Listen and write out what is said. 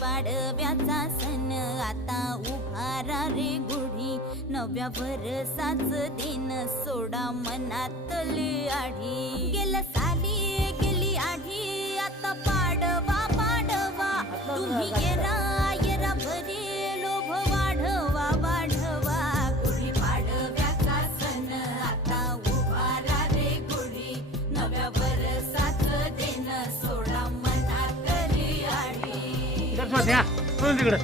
पाडव्याचा सण आता उभारा रे गुढी नव्या वर्षाच दिन सोडा मनातली आढी गेल्या साली गेली आढी आता पाडवा पाडवा तुम्ही येरा भरी लोभ वाढवा वाढवा गुढी पाडव्याचा सण आता उभारा रे गुढी नव्या वर्षाच दिन सोडा मनातली आढी तिकडे